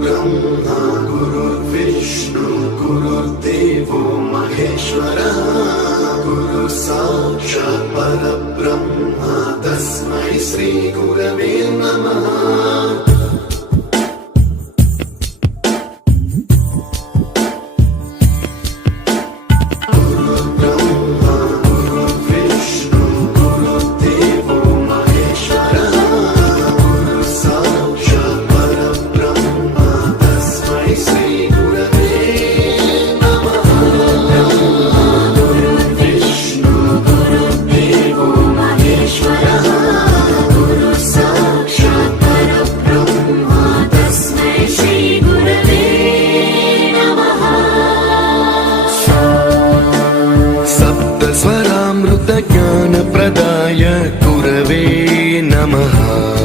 ब्रह्मा गुरुर्विष्णु गुरुर्देवो महेश्वरः गुरु साक्षात् परब्रह्म तस्मै श्री गुरवे नमः। स्वरामृत ज्ञान प्रदाय गुरवे नमः।